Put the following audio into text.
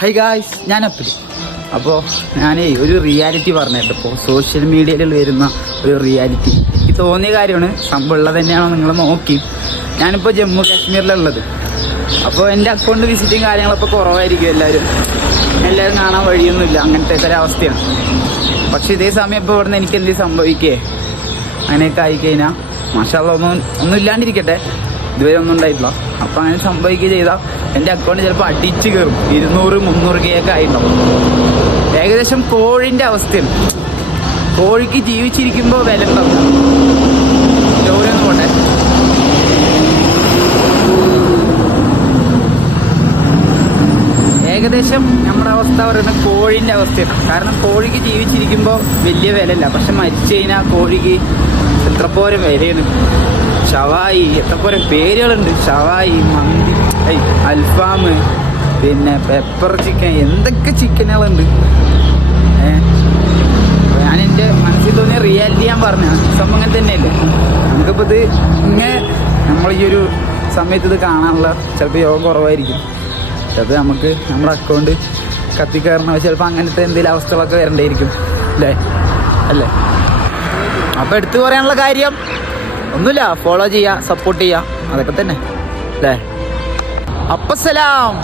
High guys, ഞാൻ അപ്പുൽ. അപ്പോൾ ഞാനേ ഒരു റിയാലിറ്റി പറഞ്ഞിട്ട് ഇപ്പോൾ സോഷ്യൽ മീഡിയയിൽ വരുന്ന ഒരു റിയാലിറ്റി എനിക്ക് തോന്നിയ കാര്യമാണ്. സംഭവം ഉള്ളത് തന്നെയാണോ നിങ്ങൾ നോക്കി. ഞാനിപ്പോൾ ജമ്മു കാശ്മീരിലുള്ളത്. അപ്പോൾ എൻ്റെ അക്കൗണ്ട് വിസിറ്റും കാര്യങ്ങളൊക്കെ കുറവായിരിക്കും. എല്ലാവരും കാണാൻ വഴിയൊന്നുമില്ല, അങ്ങനത്തെ ഒരു അവസ്ഥയാണ്. പക്ഷെ ഇതേ സമയം ഇപ്പോൾ ഇവിടുന്ന് എനിക്ക് എന്ത് സംഭവിക്കേ അങ്ങനെയൊക്കെ ആയിക്കഴിഞ്ഞാൽ മാഷാഅല്ലാഹ് ഒന്നും ഇല്ലാണ്ടിരിക്കട്ടെ, ഇതുവരെ ഒന്നും ഉണ്ടായിട്ടില്ല. അപ്പോൾ അങ്ങനെ സംഭവിക്കുക ചെയ്താൽ എൻ്റെ അക്കൗണ്ട് ചിലപ്പോൾ അടിച്ച് കയറും. 200-300 K ഒക്കെ ആയിട്ടുണ്ടാവും. ഏകദേശം കോഴിൻ്റെ അവസ്ഥയാണ്. കോഴിക്ക് ജീവിച്ചിരിക്കുമ്പോൾ വില ഉണ്ടാവും. ജോലിയൊന്നും പോട്ടെ. ഏകദേശം നമ്മുടെ അവസ്ഥ പറയുന്നത് കോഴിൻ്റെ അവസ്ഥയാണ്. കാരണം കോഴിക്ക് ജീവിച്ചിരിക്കുമ്പോൾ വലിയ വിലയില്ല, പക്ഷെ മരിച്ചു കഴിഞ്ഞാൽ കോഴിക്ക് എത്രപ്പോരം വിലയാണ്. ഷവായി, എത്രപ്പോരം പേരുകളുണ്ട്. ഷവായി, മന്തി, അൽഫാം, പിന്നെ പെപ്പർ ചിക്കൻ, എന്തൊക്കെ ചിക്കനുകളുണ്ട്. ഞാൻ എൻ്റെ മനസ്സിൽ തോന്നിയ റിയാലിറ്റി ഞാൻ പറഞ്ഞ സംഭവം അങ്ങനെ തന്നെയല്ലേ. നമുക്കിപ്പോൾ ഇത് ഇങ്ങനെ നമ്മൾ ഈ ഒരു സമയത്ത് ഇത് കാണാനുള്ള ചിലപ്പോൾ യോഗം കുറവായിരിക്കും. ചിലപ്പോൾ നമുക്ക് നമ്മുടെ അക്കൗണ്ട് കത്തിക്കയറണ ചിലപ്പോൾ അങ്ങനത്തെ എന്തെങ്കിലും അവസ്ഥകളൊക്കെ വരണ്ടായിരിക്കും അല്ലേ. അപ്പോൾ എടുത്തു പറയാനുള്ള കാര്യം ഒന്നുമില്ല, ഫോളോ ചെയ്യുക, സപ്പോർട്ട് ചെയ്യുക, അതൊക്കെ തന്നെ അല്ലേ. അപ്പസ്സലാം.